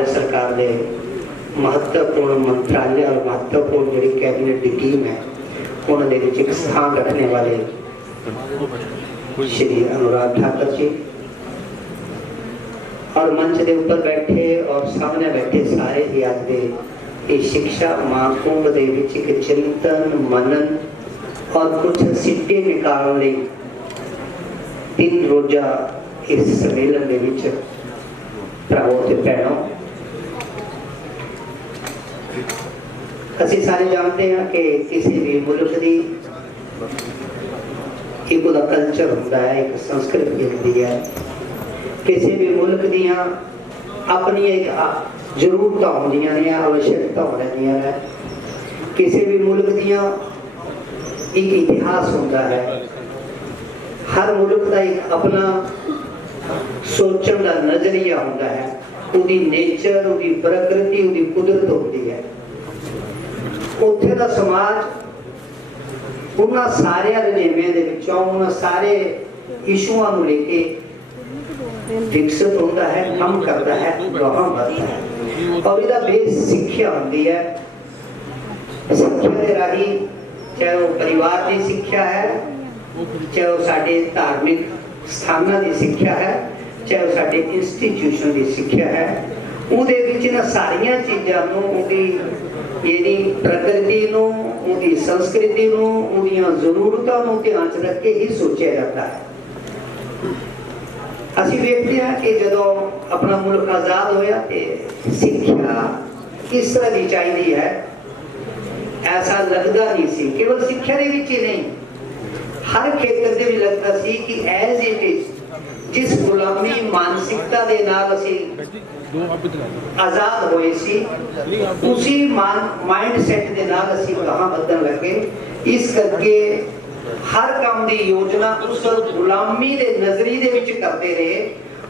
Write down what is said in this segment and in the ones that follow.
भारत सरकार के महत्वपूर्ण मंत्रालय और महत्वपूर्ण जी कैबिनेट की टीम है उन्होंने एक स्थान रखने वाले श्री अनुराग ठाकुर जी और मंच के ऊपर बैठे और सामने बैठे सारे ही आते शिक्षा महाकुंभ के चिंतन मनन और कुछ सिੱਟੇ निकालने 3 रोजा इस सम्मेलन के विच भरावों ते भैणों असीं सारे जानते हैं कि किसी भी मुल्क की एक उहदा कल्चर होता है, एक संस्कृति होती है। किसी भी मुल्क दियां अपनी एक जरूरत होंदियां ने, आवश्यकता हो रही है। किसी भी मुल्क दियां एक इतिहास होता है। हर मुल्क का एक अपना सोचने का नजरिया होता है, उसकी नेचर, उसकी प्रकृति, उसकी कुदरत होती है। उत्थे दा समाज उन्हां सारे रजेवियां दे विचों उन्हां सारे इशूआं नूं लेके विकसित होता है, काम करता है, गवाह बनता है और इसका बेस सिक्ख्या होती है। सिक्ख्या के राही चाहे वो परिवार की सिक्ख्या है, चाहे वो साडे धार्मिक स्थानां की सिक्ख्या है, चाहे वो साडे इंस्टीट्यूशन की सिक्ख्या है, उहदे विच इन्हां सारियां चीज़ां नूं उहदी यानी प्रकृति नूं, उहदी संस्कृति नूं, उहदियां ज़रूरतां नूं ध्यान च रख के ही सोचा जाता है। असीं वेखते हैं कि जदों अपना मुल्क आज़ाद होया ते सिक्ख्या किस तरह की चाहिए है, ऐसा लगता नहीं सी। केवल सिक्ख्या दे विच ही नहीं, हर खेतर दे विच लगता सी कि एज इट इज जिस गुलामी मानसिकता दे नाल असीं आजाद होए सी, उसी माइंड सेट दे नाल असीं कहां बदलण लगे। इस करके हर काम की योजना उस गुलामी के नजरिए दे विच करते रहे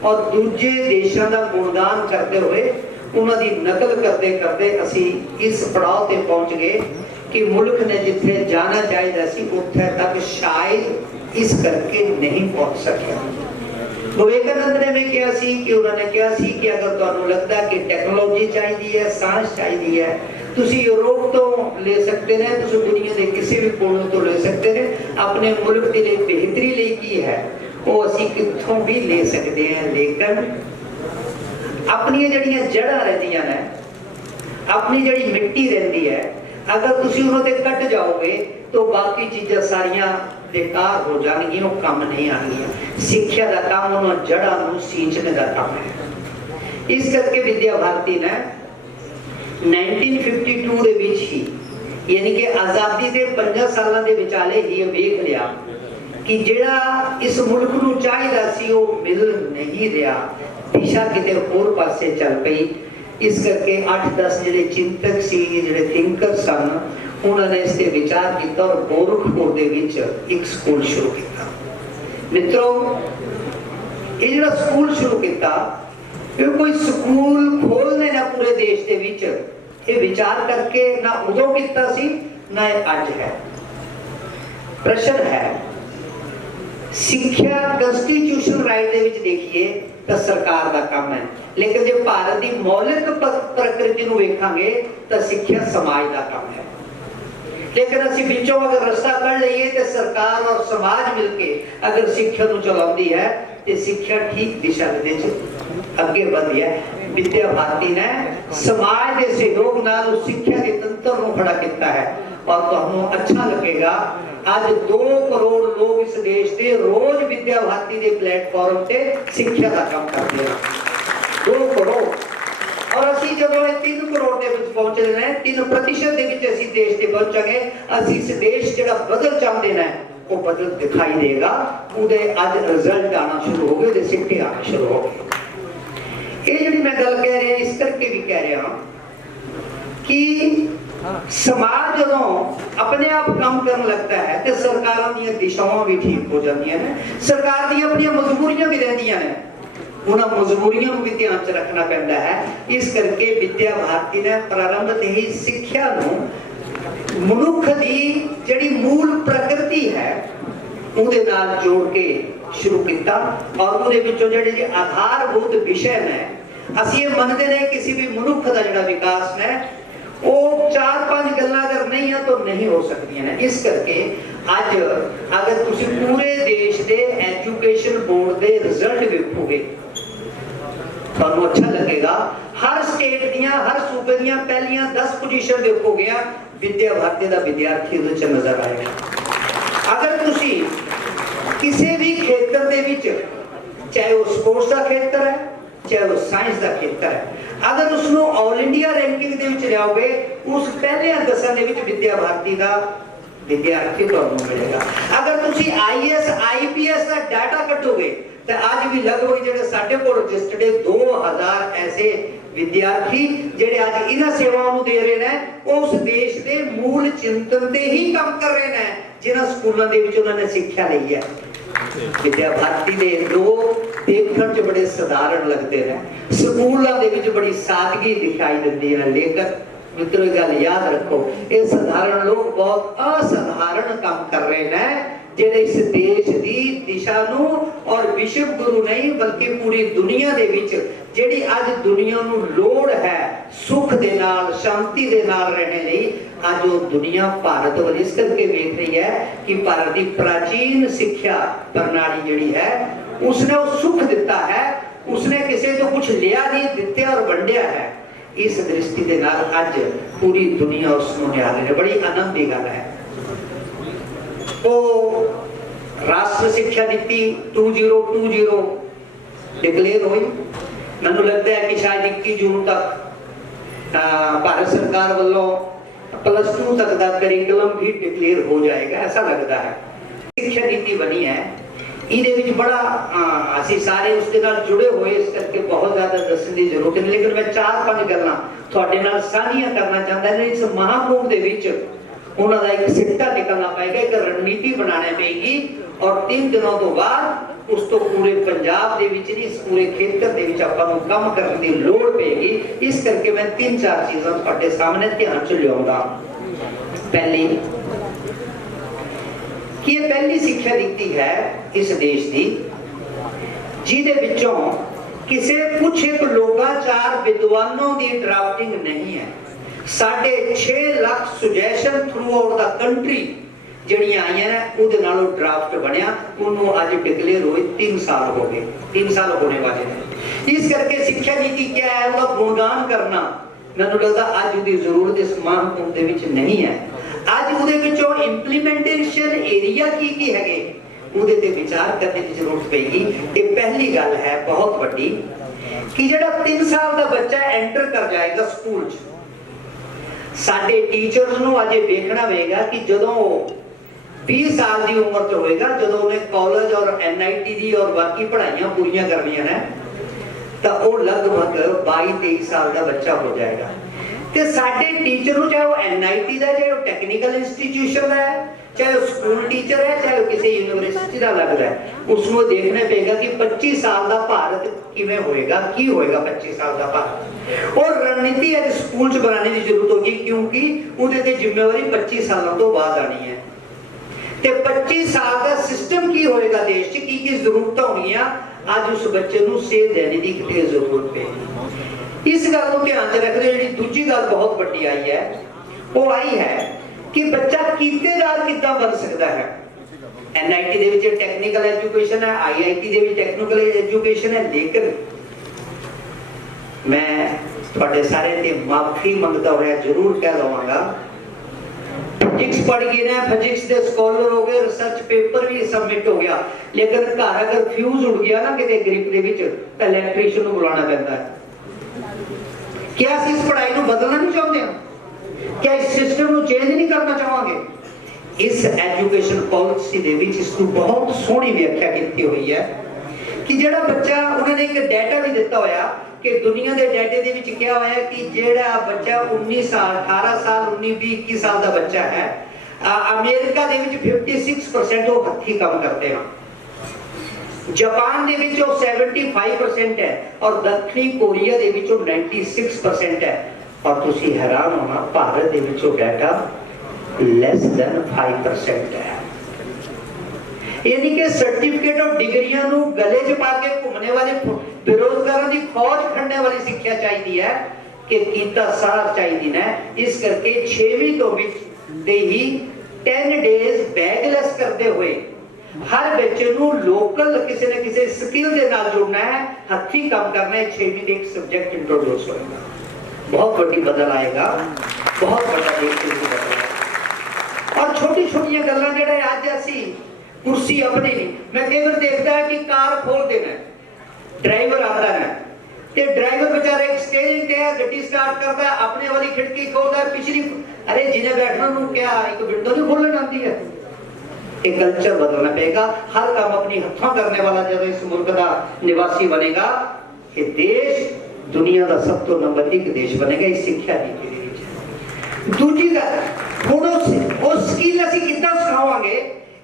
और दूजे देशों का गुणगान करते हुए उन्होंने नकल करते करते असी इस पड़ाव ते पहुंच गए कि मुल्क ने जिथे जाना चाहिए सी उत्थे तक शायद इस करके नहीं पहुंच सके। विवेकानंद ने भी कहा सी कि उन्होंने कहा सी कि अगर तुहानू लगता कि टेक्नोलॉजी चाहिए है, साइंस चाहिए है, तुसी यूरोप तो ले सकते हैं, तुसी दुनिया के किसी भी कोने तो ले सकते हैं। अपने मुल्क के लिए बेहतरी लिए की है वो असी कित्थों भी ले सकते हैं, लेकिन अपनी जड़ियां जड़ा रहदियां ने, अपनी जड़ी मिट्टी रहती है, अगर तुसी उन्होंने कट जाओगे तो बाकी चीज़ां सारियां बेकार हो जाएंगियां, काम नहीं आएंगियां। सिक्ख्या का काम उन्होंने जड़ा नूं सींचने का काम है। इस करके विद्या भारती ने 1952 ਦੇ ਵਿੱਚ ਹੀ यानी कि आज़ादी के 5 सालों के विचाले ही वेख लिया कि जेड़ा इस मुल्क नूं चाहिदा सी वो मिल नहीं रहा, दिशा किते होर पासे चल पई। इस करके 8-10 जिहड़े चिंतक सी, जिहड़े थिंकर सन, उन्होंने इस ते विचार किया और गोरखपुर दे विच एक स्कूल शुरू किया। मित्रों, ये जिहड़ा स्कूल शुरू किया कोई स्कूल खोलने ना पूरे देश के विच ये विचार करके ना उदों किया सी ना अज है। प्रश्न है सिक्ख्या कॉन्स्टिट्यूशन राइट दे विच देखिए तो सरकार का काम है, लेकिन जो भारत की मौलिक प्रकृति को वेखांगे तो सिक्ख्या समाज का काम है। लेकिन असीं विचों अगर रास्ता कढ़ लईए तो सरकार और समाज मिलके अगर सिक्ख्या को चलाती है तो सिक्ख्या ठीक दिशा दे अगे बढ़ी है। विद्या भारती ने समाज के सहयोग नाल उस सिक्ख्या के तंत्र को खड़ा किया है और तुहानू अच्छा लगेगा आज 2 करोड़ लोग इस देश के रोज विद्या भारती के प्लेटफॉर्म से शिक्षा का काम करते हैं। 2 करोड़ और असी जब 3 करोड़ के पहुंचे हैं, 3% के देश से पहुंचांगे, असी इस देश जो बदल चाहते हैं वो बदल दिखाई देगा। उहदे अज रिजल्ट आना शुरू हो गए, सिक्के आना शुरू हो गए। ये जी मैं गल कह रहा इस करके भी कह रहा कि समाज जो अपने आप काम करने लगता है तो सरकारों दी दिशावां भी ठीक हो जांदियां ने, सरकार दी अपनी मजबूरियां भी रहंदियां ने, उन्हां मजबूरियां भी ध्यान च रखना पैंदा है। इस करके विद्या भारती ने प्रारंभ से ही सिक्ख्या नूं मनुख दी जिहड़ी मूल प्रकृति है उहदे नाल जोड़ के शुरू किया और उहदे विचों जिहड़े आधारभूत विषय ने ਅਸੀਂ ਇਹ ਮੰਨਦੇ ਨੇ ਕਿਸੇ ਵੀ ਮਨੁੱਖ ਦਾ ਜਿਹੜਾ ਵਿਕਾਸ ਹੈ ਉਹ 4-5 ਗੱਲਾਂ ਅਗਰ ਨਹੀਂ ਆ ਤਾਂ ਨਹੀਂ ਹੋ ਸਕਦੀਆਂ ਨੇ। ਇਸ ਕਰਕੇ ਅੱਜ ਅਗਰ ਤੁਸੀਂ ਪੂਰੇ ਦੇਸ਼ ਦੇ ਐਜੂਕੇਸ਼ਨ ਬੋਰਡ ਦੇ ਰਿਜ਼ਲਟ ਵੇਖੋਗੇ ਤੁਹਾਨੂੰ ਅੱਛਾ ਲੱਗੇਗਾ। ਹਰ ਸਟੇਟ ਦੀਆਂ ਹਰ ਸੂਬੇ ਦੀਆਂ ਪਹਿਲੀਆਂ 10 ਪੋਜੀਸ਼ਨ ਦੇਖੋਗੇ ਵਿਦਿਆ ਭਾਰਤੀ ਦਾ ਵਿਦਿਆਰਥੀ ਉਹਦੇ ਚ ਨਜ਼ਰ ਆਏਗਾ। ਅਗਰ ਤੁਸੀਂ ਕਿਸੇ ਵੀ ਖੇਤਰ ਦੇ ਵਿੱਚ ਚਾਹੇ ਉਹ ਸਪੋਰਟਸ ਦਾ ਖੇਤਰ ਹੈ ਚਾਹੇ ਉਹ ਸਾਇੰਸ ਦਾ ਖੇਤਰ ਹੈ ਅਗਰ ਉਸ ਨੂੰ ਆਲ ਇੰਡੀਆ ਰੈਂਕਿੰਗ ਦੇ ਵਿੱਚ ਲਿਆਓਗੇ ਉਸ ਪਹਿਲੇ 10 ਦੇ ਵਿੱਚ ਵਿਦਿਆ ਭਾਰਤੀ ਦਾ ਵਿਦਿਆਰਥੀ ਤੁਹਾਨੂੰ ਮਿਲੇਗਾ। ਅਗਰ ਤੁਸੀਂ IAS IPS ਦਾ ਡਾਟਾ ਕੱਢੋਗੇ ਤਾਂ ਅੱਜ ਵੀ ਲਗਭਗ ਜਿਹੜੇ ਸਾਡੇ ਕੋਲ ਰਜਿਸਟਰਡ 2000 ਐਸੇ ਵਿਦਿਆਰਥੀ ਜਿਹੜੇ ਅੱਜ ਇਹਨਾਂ ਸੇਵਾਵਾਂ ਨੂੰ ਦੇ ਰਹੇ ਨੇ ਉਹ ਉਸ ਦੇਸ਼ ਦੇ ਮੂਲ ਚਿੰਤਨ ਤੇ ਹੀ ਕੰਮ ਕਰ ਰਹੇ ਨੇ ਜਿਨ੍ਹਾਂ ਸਕੂਲਾਂ ਦੇ ਵਿੱਚ ਉਹਨਾਂ ਨੇ ਸਿੱਖਿਆ ਲਈ ਹੈ। ਵਿਦਿਆ ਭਾਰਤੀ ਦੇ ਲੋਕ ਦੇਖਣ 'ਚ ਬੜੇ ਸਧਾਰਨ ਲੱਗਦੇ ਨੇ, ਸਕੂਲਾਂ ਦੇ ਵਿੱਚ ਬੜੀ ਸਾਦਗੀ ਦਿਖਾਈ ਦਿੰਦੀ ਹੈ, ਲੇਕਿਨ ਮਿੱਤਰੋ ਇਹ ਗੱਲ ਯਾਦ ਰੱਖੋ ਇਹ ਸਧਾਰਨ ਲੋਕ ਬਹੁਤ ਅਸਧਾਰਨ ਕੰਮ ਕਰ ਰਹੇ ਨੇ ਜਿਹੜੇ ਇਸ ਦੇਸ਼ ਦੀ ਦਿਸ਼ਾ ਨੂੰ ਔਰ ਵਿਸ਼ਵ ਗੁਰੂ ਨਹੀਂ ਬਲਕਿ ਪੂਰੀ ਦੁਨੀਆ ਦੇ ਵਿੱਚ ਜਿਹੜੀ ਅੱਜ ਦੁਨੀਆ ਨੂੰ ਲੋੜ ਹੈ ਸੁਖ ਦੇ ਨਾਲ ਸ਼ਾਂਤੀ ਦੇ ਨਾਲ ਰਹਿਣ ਲਈ ਅੱਜ ਉਹ ਦੁਨੀਆ ਭਾਰਤ ਵੱਲ ਇਸ ਕਰਕੇ ਵੇਖ ਰਹੀ ਹੈ ਕਿ ਭਾਰਤ ਦੀ ਪ੍ਰਾਚੀਨ ਸਿੱਖਿਆ ਪ੍ਰਣਾਲੀ ਜਿਹੜੀ ਹੈ ਉਸਨੇ ਉਹ ਸੁਖ ਦਿੱਤਾ ਹੈ, ਉਸਨੇ ਕਿਸੇ ਤੋਂ ਕੁਝ ਲਿਆ ਨਹੀਂ ਦਿੱਤੇ ਔਰ ਵੰਡਿਆ ਹੈ। ਇਸ ਦ੍ਰਿਸ਼ਟੀ ਦੇ ਨਾਲ ਅੱਜ ਪੂਰੀ ਦੁਨੀਆ ਉਸ ਨੂੰ ਨਿਹਾਲ ਰਹੀ ਹੈ। ਬੜੀ ਆਨੰਦ ਦੀ ਗੱਲ ਹੈ। ਉਹ ਰਾਸ਼ਟਰ ਸਿੱਖਿਆ ਨੀਤੀ 2020 ਡਿਕਲੇਅਰ ਹੋਈ। ਮੈਨੂੰ ਲੱਗਦਾ ਹੈ ਕਿ ਸ਼ਾਇਦ 21 ਜੂਨ ਤੱਕ ਭਾਰਤ ਸਰਕਾਰ ਵੱਲੋਂ +2 ਤੱਕ ਦਾ ਕਰਿਕੂਲਮ ਵੀ ਡਿਕਲੇਅਰ ਹੋ ਜਾਏਗਾ ऐसा लगता है। ਸਿੱਖਿਆ ਨੀਤੀ ਬਣੀ ਹੈ ਇਹਦੇ ਵਿੱਚ ਬੜਾ ਅਸੀਂ ਸਾਰੇ ਉਸ ਦੇ ਨਾਲ ਜੁੜੇ ਹੋਏ ਇਸ ਕਰਕੇ ਬਹੁਤ ਜ਼ਿਆਦਾ ਦੱਸਣ ਦੀ ਜ਼ਰੂਰਤ ਨਹੀਂ ਲੇਕਿਨ ਮੈਂ 4-5 ਗੱਲਾਂ ਤੁਹਾਡੇ ਨਾਲ ਸਾਂਝੀਆਂ ਕਰਨਾ ਚਾਹੁੰਦਾ ਹਾਂ। ਇਸ ਮਹਾਕੁੰਭ ਦੇ ਵਿੱਚ ਉਹਨਾਂ ਦਾ ਇੱਕ ਸਿੱਟਾ ਨਿਕਲਣਾ ਪਏਗਾ, ਇੱਕ ਰਣਨੀਤੀ ਬਣਾਉਣੀ ਪਏਗੀ ਔਰ 3 ਦਿਨਾਂ ਤੋਂ ਬਾਅਦ ਉਸ ਤੋਂ ਪੂਰੇ ਪੰਜਾਬ ਦੇ ਵਿੱਚ ਨਹੀਂ ਇਸ ਪੂਰੇ ਖੇਤਰ ਦੇ ਵਿੱਚ ਆਪਾਂ ਨੂੰ ਕੰਮ ਕਰਨ ਦੀ ਲੋੜ ਪਏਗੀ। ਇਸ ਕਰਕੇ ਮੈਂ 3-4 ਚੀਜ਼ਾਂ ਤੁਹਾਡੇ ਸਾਹਮਣੇ ਧਿਆਨ ਚ ਲਿਆਉਂਦਾ। ਪਹਿਲੀ ਕਿ ਇਹ ਪਹਿਲੀ ਸਿੱਖਿਆ ਨੀਤੀ ਹੈ ਇਸ ਦੇਸ਼ ਦੀ ਜਿਹਦੇ ਵਿੱਚੋਂ ਕਿਸੇ ਕੁਝ ਇੱਕ ਲੋਕਾਚਾਰ ਵਿਦਵਾਨों ਦੀ ਡਰਾਫਟਿੰਗ ਨਹੀਂ ਹੈ। 6.5 ਲੱਖ ਸੁਜੈਸ਼ਨ ਥਰੂ ਆਊਟ ਦਾ ਕੰਟਰੀ ਜਿਹੜੀਆਂ ਆਈਆਂ ਉਹਦੇ ਨਾਲ ਉਹ ਡਰਾਫਟ ਬਣਿਆ, ਉਹਨੂੰ ਅੱਜ ਡਿਕਲੇਅਰ ਹੋਏ 3 ਸਾਲ ਹੋ ਗਏ, 3 ਸਾਲ ਹੋਣੇ ਵਾਲੇ ਨੇ। ਇਸ ਕਰਕੇ ਸਿੱਖਿਆ ਨੀਤੀ ਕੀ ਹੈ ਉਹਦਾ ਗੁਣਗਾਨ ਕਰਨਾ ਮੈਨੂੰ ਲੱਗਦਾ ਅੱਜ ਉਹਦੀ ਜ਼ਰੂਰਤ ਇਸ ਮਹਾਕੁੰਭ ਦੇ ਵਿੱਚ ਨਹੀਂ ਹੈ। ਅੱਜ ਉਹਦੇ ਵਿੱਚੋਂ ਇੰਪਲੀਮੈਂਟੇਸ਼ਨ ਏਰੀਆ ਕੀ ਹੈਗੇ ਉਹਦੇ ਤੇ ਵਿਚਾਰ ਕਰਨ ਦੀ ਜ਼ਰੂਰਤ ਪਏਗੀ। ਇਹ ਪਹਿਲੀ ਗੱਲ ਹੈ ਬਹੁਤ ਵੱਡੀ ਕਿ ਜਿਹੜਾ 3 ਸਾਲ ਦਾ ਬੱਚਾ ਐਂਟਰ ਕਰ ਜਾਏਗਾ ਸਕੂਲ 'ਚ ਸਾਡੇ ਟੀਚਰਸ ਨੂੰ ਅੱਜ ਦੇਖਣਾ ਪਏਗਾ ਕਿ ਜਦੋਂ 20 ਸਾਲ ਦੀ ਉਮਰ 'ਚ ਹੋਏਗਾ ਜਦੋਂ ਉਹਨੇ ਕਾਲਜ ਔਰ NIT ਦੀ ਔਰ ਬਾਕੀ ਪੜ੍ਹਾਈਆਂ ਪੂਰੀਆਂ ਕਰਨੀਆਂ ਨੇ ਤਾਂ ਉਹ ਲਗਭਗ 22-23 ਸਾਲ ਦਾ ਬੱਚਾ ਹੋ ਜਾਏਗਾ। ਤੇ ਸਾਡੇ ਟੀਚਰ ਨੂੰ ਚਾਹੇ ਉਹ NIT ਦਾ ਚਾਹੇ ਉਹ ਟੈਕਨੀਕਲ ਇੰਸਟੀਟਿਊਸ਼ਨ ਹੈ ਚਾਹੇ ਉਹ ਸਕੂਲ ਟੀਚਰ ਹੈ ਚਾਹੇ ਉਹ ਕਿਸੇ ਯੂਨੀਵਰਸਿਟੀ ਦਾ ਲੱਗਦਾ ਹੈ ਉਸ ਨੂੰ ਦੇਖਣਾ ਪਏਗਾ ਕਿ 25 ਸਾਲ ਦਾ ਭਾਰਤ ਕਿਵੇਂ ਹੋਏਗਾ, ਕੀ ਹੋਏਗਾ 25 ਸਾਲ ਦਾ ਭਾਰਤ। और रणनीति है स्कूल च बनाने की जरूरत होगी क्योंकि उहदे ते जिम्मेवारी 25 सालों तो बाद आनी है ते 25 साल का सिस्टम की होएगा देश च की जरूरत होणगियां आज उस बच्चे नूं सेध देने की किते जरूरत पेगी। इस गल नूं ध्यान च रखदे जिहड़ी दूजी गल बहुत वड्डी आई है वो आई है कि बच्चा कीतेदार किदां बन सकदा है। NIT दे विच टेक्निकल एजुकेशन है, IIT दे विच टेक्निकल एजुकेशन है, लेकिन मैं ਤੁਹਾਡੇ ਸਾਰੇ ਤੇ ਮਾਫੀ ਮੰਗਦਾ ਹੋਇਆ ਜ਼ਰੂਰ ਕਹਿ ਦਵਾਂਗਾ ਫਿਜ਼ਿਕਸ ਪੜ੍ਹ ਗਏ ਨੇ, ਫਿਜ਼ਿਕਸ ਦੇ ਸਕਾਲਰ ਹੋ ਗਏ, ਰਿਸਰਚ ਪੇਪਰ ਵੀ ਸਬਮਿਟ ਹੋ ਗਿਆ, ਲੇਕਿਨ ਘਰ ਅਗਰ ਫਿਊਜ਼ ਉੱਡ ਗਿਆ ਨਾ ਕਿਤੇ ਗ੍ਰਿਪ ਦੇ ਵਿੱਚ ਤਾਂ ਇਲੈਕਟ੍ਰੀਸ਼ੀਅਨ ਨੂੰ ਬੁਲਾਉਣਾ ਪੈਂਦਾ ਹੈ। ਕੀ ਅਸੀਂ ਇਸ ਪੜ੍ਹਾਈ ਨੂੰ ਬਦਲਣਾ ਨਹੀਂ ਚਾਹੁੰਦੇ ਹਾਂ? क्या इस सिस्टम को चेंज नहीं करना चाहोगे? इस एजुकेशन पॉलिसी दे विच इसको बहुत सोहनी व्याख्या की हुई है कि जेड़ा बच्चा उन्होंने एक डाटा भी दिता होया कि दुनिया के डाटे दे विच क्या होया कि जेड़ा बच्चा 19 साल 18 साल 19 20 21 साल का बच्चा है अमेरिका दे विच 56% वो हथी काम करते हैं, जापान दे विच 75% है और दक्षिणी कोरिया दे विच 96% है। और तुसी हैरान होना भारत दे विच डाटा लेस देन 5% है। यानी कि सर्टिफिकेट और डिग्रियां नू गले च पा के घूमने वाले बेरोजगारों की खोज करने वाली शिक्षा चाहिए है कि कीता सारा चाहिए ना। इस करके 6वीं तो दे ही 10 डेज बैगलेस करते हुए हर बच्चे को लोकल किसी न किसी स्किल के नाल जुड़ना है, हथी काम करना है। 6वीं के एक सब्जेक्ट इंट्रोड्यूस होगा, बहुत बड़ी बदल आएगा, बहुत बड़ा देश बदल आएगा। और छोटी छोटी गल्लां जेड़ा अज असी कुर्सी अपनी नहीं, मैं कई बार देखता है कि कार खोल देना, ड्राइवर आता है ते ड्राइवर बेचारे एक स्टेरिंग ते है, गड्डी स्टार्ट करता है, अपने वाली खिड़की खोलता है, पिछली अरे जिन्हें बैठना नु क्या एक विंडो नहीं खोलने आती है। एक कल्चर बदलना पड़ेगा। हर काम अपनी हथों करने वाला जब इस मुल्क का निवासी बनेगा, ये देश दुनिया का सब तो नंबर 1 देश बनेगा। इस शिक्षा नीति दूसरी गल हुण उस स्किल असीं किद्दां सिखावांगे,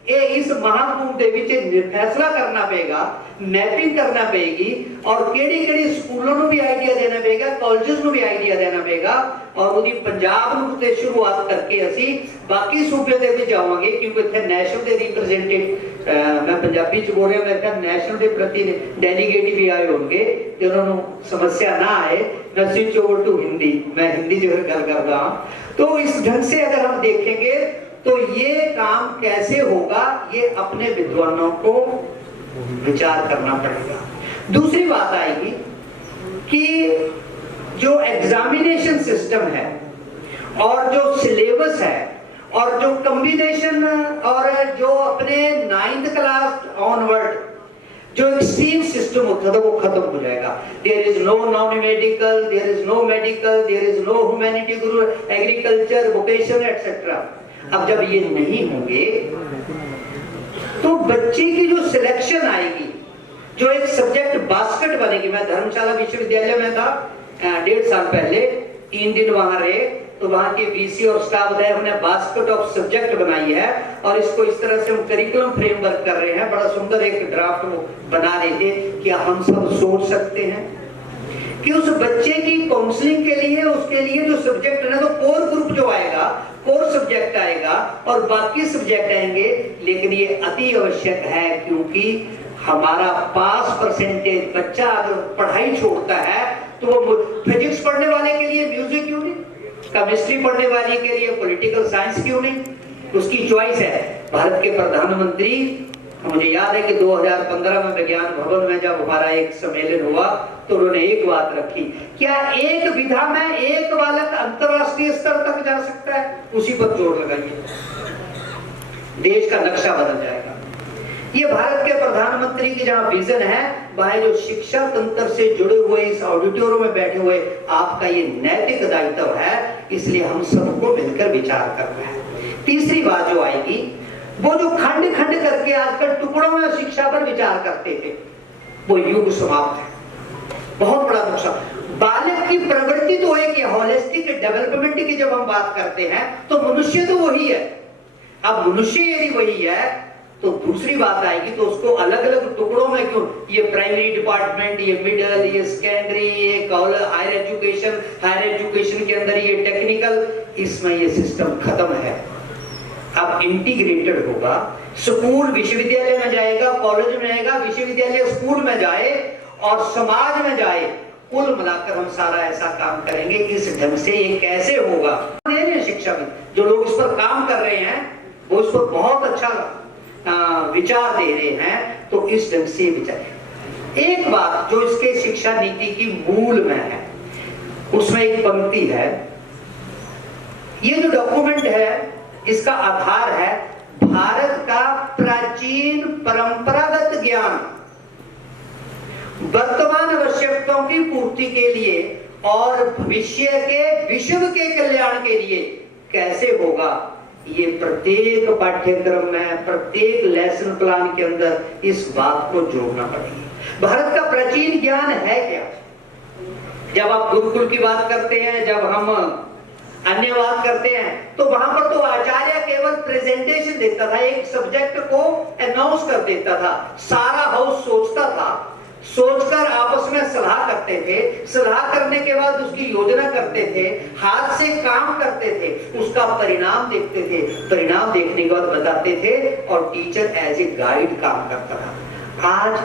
ये इस महाकुंभ दे विच फैसला करना पेगा, मैपिंग करना पेगी और केड़ी-केड़ी स्कूलों को भी आइडिया देना पेगा, कॉलेजेस को भी आइडिया देना पेगा और उदी पंजाब नूं ते शुरुआत करके असी बाकी सूबे दे भी जावांगे क्योंकि इत्थे नेशनल दे रिप्रेजेंटेटिव मैं पंजाबी च बोल रहा हूं, मैं नेशनल दे प्रति डेलीगेट भी आए होंगे ते उन्हां नूं समस्या ना आए। मैं स्विच ओवर टू हिंदी, मैं हिंदी च गल करदा हां। तो इस ढंग से अगर हम देखेंगे तो ये काम कैसे होगा, ये अपने विद्वानों को विचार करना पड़ेगा। दूसरी बात आएगी कि जो एग्जामिनेशन सिस्टम है और जो सिलेबस है और जो कॉम्बिनेशन और जो अपने 9th क्लास ऑनवर्ड जो एक्सट्रीम सिस्टम होता था वो खत्म हो जाएगा। There is no non medical, there is no medical, there is no humanity, गुरु एग्रीकल्चर, वोकेशनल एटसेट्रा। अब जब ये नहीं होंगे तो बच्चे की जो सिलेक्शन आएगी, जो एक सब्जेक्ट बास्केट बनेगी। मैं धर्मशाला विश्वविद्यालय में था 1.5 साल पहले, 3 दिन वहां रहे, तो वहां के वीसी और स्टाफ ने हमने बास्केट ऑफ सब्जेक्ट बनाई है और इसको इस तरह से हम करिकुलम फ्रेमवर्क कर रहे हैं। बड़ा सुंदर एक ड्राफ्ट वो बना रहे थे कि हम सब सोच सकते हैं कि उस बच्चे की काउंसलिंग के लिए उसके लिए जो सब्जेक्ट है ना, तो कोर ग्रुप जो आएगा, कोर सब्जेक्ट आएगा और बाकी सब्जेक्ट आएंगे। लेकिन ये अति आवश्यक है क्योंकि हमारा पास परसेंटेज बच्चा अगर पढ़ाई छोड़ता है तो वो फिजिक्स पढ़ने वाले के लिए म्यूजिक क्यों नहीं, केमिस्ट्री पढ़ने वाले के लिए पॉलिटिकल साइंस क्यों नहीं, उसकी चॉइस है। भारत के प्रधानमंत्री, मुझे याद है कि 2015 में विज्ञान भवन में जब हमारा एक सम्मेलन हुआ तो उन्होंने एक बात रखी, क्या एक विधा में एक बालक अंतरराष्ट्रीय स्तर तक जा सकता है, उसी पर जोर लगाइए, देश का नक्शा बदल जाएगा। ये भारत के प्रधानमंत्री की जहां विजन है, वहां जो शिक्षा तंत्र से जुड़े हुए इस ऑडिटोरियम में बैठे हुए आपका ये नैतिक दायित्व है, इसलिए हम सबको मिलकर विचार करना है। तीसरी बात जो आएगी, वो जो खंड खंड करके आजकल टुकड़ों में शिक्षा पर विचार करते थे, वो युग समाप्त है। बहुत बड़ा नुकसान। बालक की प्रवृत्ति तो एक होलिस्टिक डेवलपमेंट की जब हम बात करते हैं तो मनुष्य तो वही है। अब मनुष्य यदि वही है तो दूसरी बात आएगी तो उसको अलग अलग टुकड़ों में क्यों, ये प्राइमरी डिपार्टमेंट, ये मिडिल, ये सेकेंडरी, ये कॉलेज, हायर एजुकेशन के अंदर ये टेक्निकल, इसमें ये सिस्टम खत्म है। अब इंटीग्रेटेड होगा, स्कूल विश्वविद्यालय में जाएगा, कॉलेज में जाएगा, विश्वविद्यालय स्कूल में जाए और समाज में जाए, कुल मिलाकर हम सारा ऐसा काम करेंगे। इस ढंग से ये कैसे होगा, शिक्षा में जो लोग इस पर काम कर रहे हैं वो इस पर बहुत अच्छा विचार दे रहे हैं, तो इस ढंग से विचार। एक बात जो इसके शिक्षा नीति की मूल में है, उसमें एक पंक्ति है, ये जो डॉक्यूमेंट है इसका आधार है भारत का प्राचीन परंपरागत ज्ञान वर्तमान आवश्यकताओं की पूर्ति के लिए और भविष्य के विश्व के कल्याण के लिए कैसे होगा। ये प्रत्येक पाठ्यक्रम में, प्रत्येक लेसन प्लान के अंदर इस बात को जोड़ना पड़ेगा। भारत का प्राचीन ज्ञान है क्या? जब आप गुरुकुल की बात करते हैं, जब हम अन्य बात करते हैं, तो वहां पर तो आचार्य केवल प्रेजेंटेशन देता था, एक सब्जेक्ट को अनाउंस कर देता था, सारा हाउस सोचता था, सोचकर आपस में सलाह करते थे, सलाह करने के बाद उसकी योजना करते थे, हाथ से काम करते थे, उसका परिणाम देखते थे, परिणाम देखने के बाद बताते थे और टीचर एज ए गाइड काम करता था। आज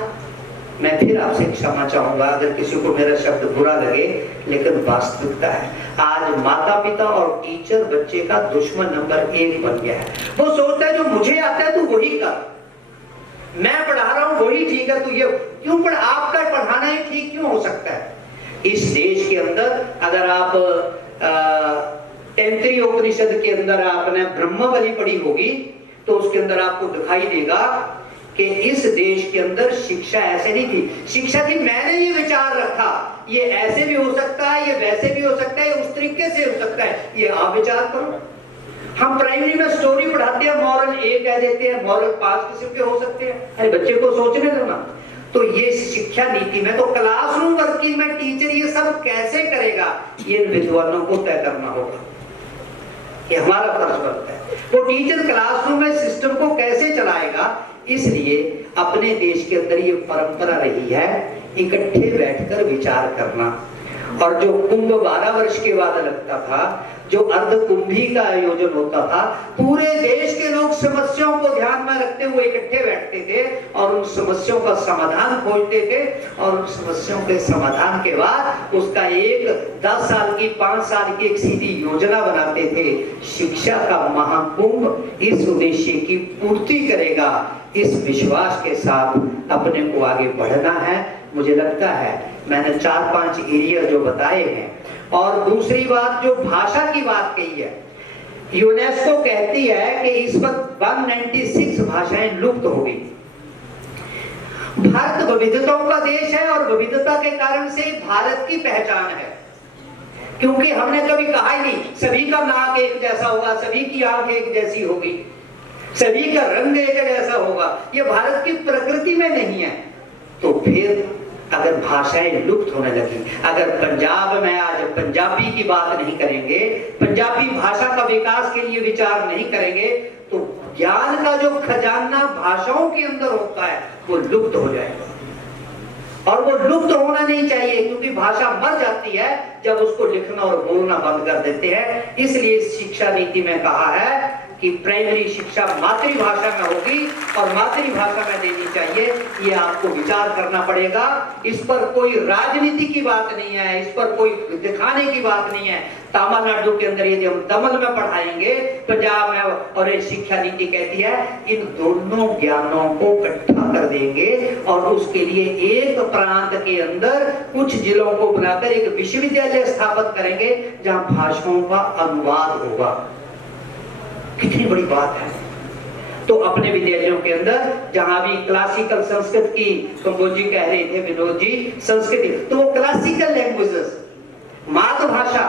मैं फिर आपसे क्षमा चाहूंगा अगर किसी को मेरा शब्द बुरा लगे, लेकिन वास्तविकता है आज माता पिता और टीचर बच्चे का दुश्मन नंबर 1 बन गया है। वो सोचता है जो मुझे आता है तू वही कर, मैं पढ़ा रहा हूं वही ठीक है, तू ये क्यों पढ़, आपका पढ़ाना ही ठीक क्यों हो सकता है। इस देश के अंदर अगर आप तैंतरीय उपनिषद के अंदर आपने ब्रह्मावली पढ़ी होगी तो उसके अंदर आपको दिखाई देगा कि इस देश के अंदर शिक्षा ऐसे नहीं थी। शिक्षा थी मैंने ये विचार रखा, ये ऐसे भी हो सकता है, ये वैसे भी हो सकता है, ये उस तरीके से हो सकता है, ये आप विचार करो। हम प्राइमरी में स्टोरी पढ़ाते हैं, मॉरल ए कह देते हैं, मॉरल 5 किस्म के हो सकते हैं, अरे बच्चे को सोचने दो ना। तो ये शिक्षा नीति में तो क्लासरूम वर्किंग में टीचर ये सब कैसे करेगा, ये विद्वानों को तय करना होगा, ये हमारा फर्ज बनता है। वो टीचर क्लासरूम में सिस्टम को कैसे चलाएगा, इसलिए अपने देश के अंदर ये परंपरा रही है इकट्ठे बैठकर विचार करना। और जो कुंभ 12 वर्ष के बाद लगता था, जो अर्ध कुंभी का आयोजन होता था, पूरे देश के लोग समस्याओं को ध्यान में रखते हुए इकट्ठे बैठते थे और उन समस्याओं का समाधान खोजते थे, और उन समस्याओं के समाधान के बाद उसका एक 10 साल की 5 साल की एक सीधी योजना बनाते थे। शिक्षा का महाकुंभ इस उद्देश्य की पूर्ति करेगा, इस विश्वास के साथ अपने को आगे बढ़ना है। मुझे लगता है मैंने 4-5 एरिया जो बताए हैं। और दूसरी बात जो भाषा की बात कही है, यूनेस्को कहती है कि इस वक्त 196 भाषाएं लुप्त हो गई। भारत विविधताओं का देश है और विविधता के कारण से भारत की पहचान है, क्योंकि हमने कभी कहा ही नहीं सभी का नाक एक जैसा होगा, सभी की आंख एक जैसी होगी, सभी का रंग एक जैसा होगा, ये भारत की प्रकृति में नहीं है। तो फिर अगर भाषाएं लुप्त होने लगी, अगर पंजाब में आज पंजाबी की बात नहीं करेंगे, पंजाबी भाषा का विकास के लिए विचार नहीं करेंगे, तो ज्ञान का जो खजाना भाषाओं के अंदर होता है वो लुप्त हो जाएगा। और वो लुप्त होना नहीं चाहिए, क्योंकि भाषा मर जाती है जब उसको लिखना और बोलना बंद कर देते हैं। इसलिए शिक्षा नीति में कहा है कि प्राइमरी शिक्षा मातृभाषा में होगी और मातृभाषा में देनी चाहिए। ये आपको विचार करना पड़ेगा। इस पर कोई राजनीति की बात नहीं है, इस पर कोई दिखाने की बात नहीं है। तमिलनाडु के अंदर यदि हम तमिल में पढ़ाएंगे, पंजाब में, और ये शिक्षा नीति कहती है इन दोनों ज्ञानों को इकट्ठा कर देंगे और उसके लिए एक प्रांत के अंदर कुछ जिलों को बनाकर एक विश्वविद्यालय स्थापित करेंगे जहां भाषाओं का अनुवाद होगा। कितनी बड़ी बात है। तो अपने विद्यालयों के अंदर जहां भी क्लासिकल संस्कृत की, कंबोज जी कह रहे थे, विनोद जी, संस्कृति, तो वो क्लासिकल लैंग्वेजेस, मातृभाषा,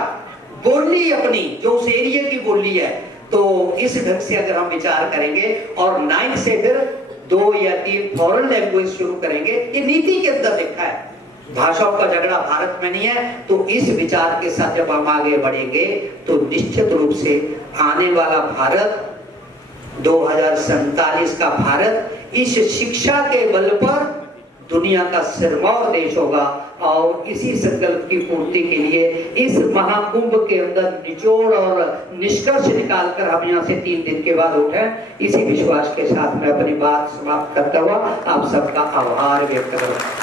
बोली अपनी जो उस एरिया की बोली है, तो इस ढंग से अगर हम विचार करेंगे और 9 से फिर 2 या 3 फॉरेन लैंग्वेज शुरू करेंगे, ये नीति के अंदर लिखा है। भाषाओं का झगड़ा भारत में नहीं है। तो इस विचार के साथ जब हम आगे बढ़ेंगे तो निश्चित रूप से आने वाला भारत 2047 का भारत इस शिक्षा के बल पर दुनिया का सिरमौर देश होगा। और इसी संकल्प की पूर्ति के लिए इस महाकुंभ के अंदर निचोड़ और निष्कर्ष निकालकर हम यहाँ से 3 दिन के बाद उठे। इसी विश्वास के साथ मैं अपनी बात समाप्त करता हुआ आप सबका आभार व्यक्त करूँ।